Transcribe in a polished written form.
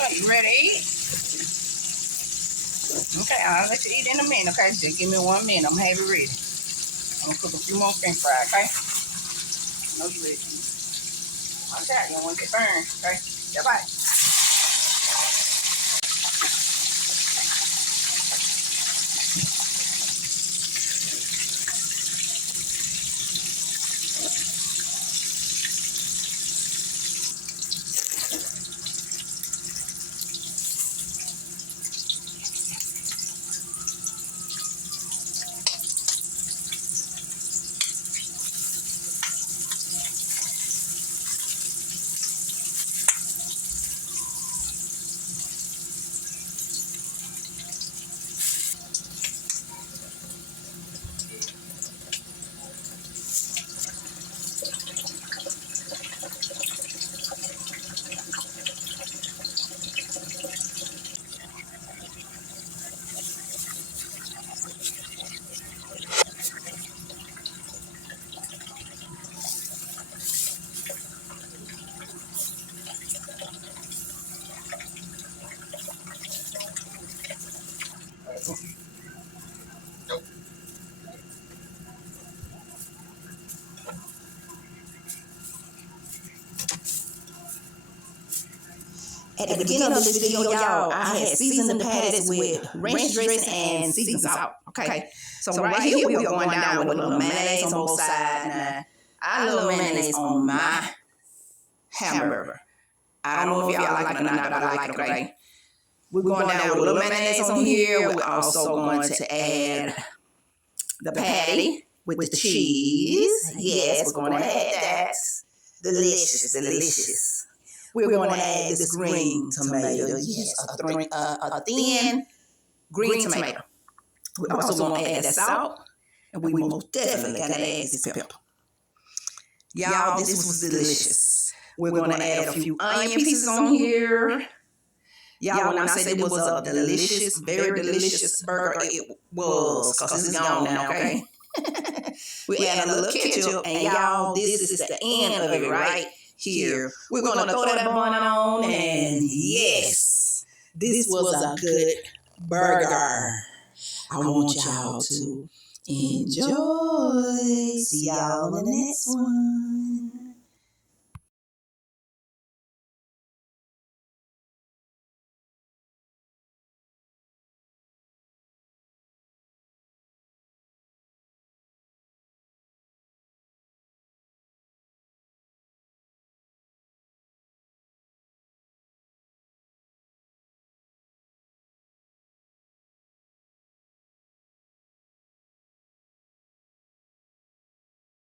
So you ready to eat? Okay, I'll let you eat in a minute, okay? Just give me 1 minute. I'm gonna have it ready. I'm gonna cook a few more french fries, okay? I know you ready. Watch out, you don't want to get burned, okay? Yeah, bye. At the beginning of this video, y'all, I had seasoned the patties with ranch dressing and seasoned salt. Okay, so right here we are going down with a little mayonnaise on both sides. Now, I love mayonnaise on my hamburger. I don't know if y'all like it or not, but I like it, okay? We're going down with a little mayonnaise on here. We're also going to add the patty with the cheese. Yes, we're going to add that. Delicious, delicious. We're going to add this green tomato. Yes, a thin green tomato. We're also going to add that salt. And we most definitely got to add this pepper. Y'all, this was delicious. We're going to add a few onion pieces on here. Y'all, when I said it was a delicious, very delicious burger, it was, because it's gone now, okay? We add a little ketchup, and y'all, this is the end of it right here. We're going to throw that bun on, and yes, this was a good burger. I want y'all to enjoy. See y'all in the next one.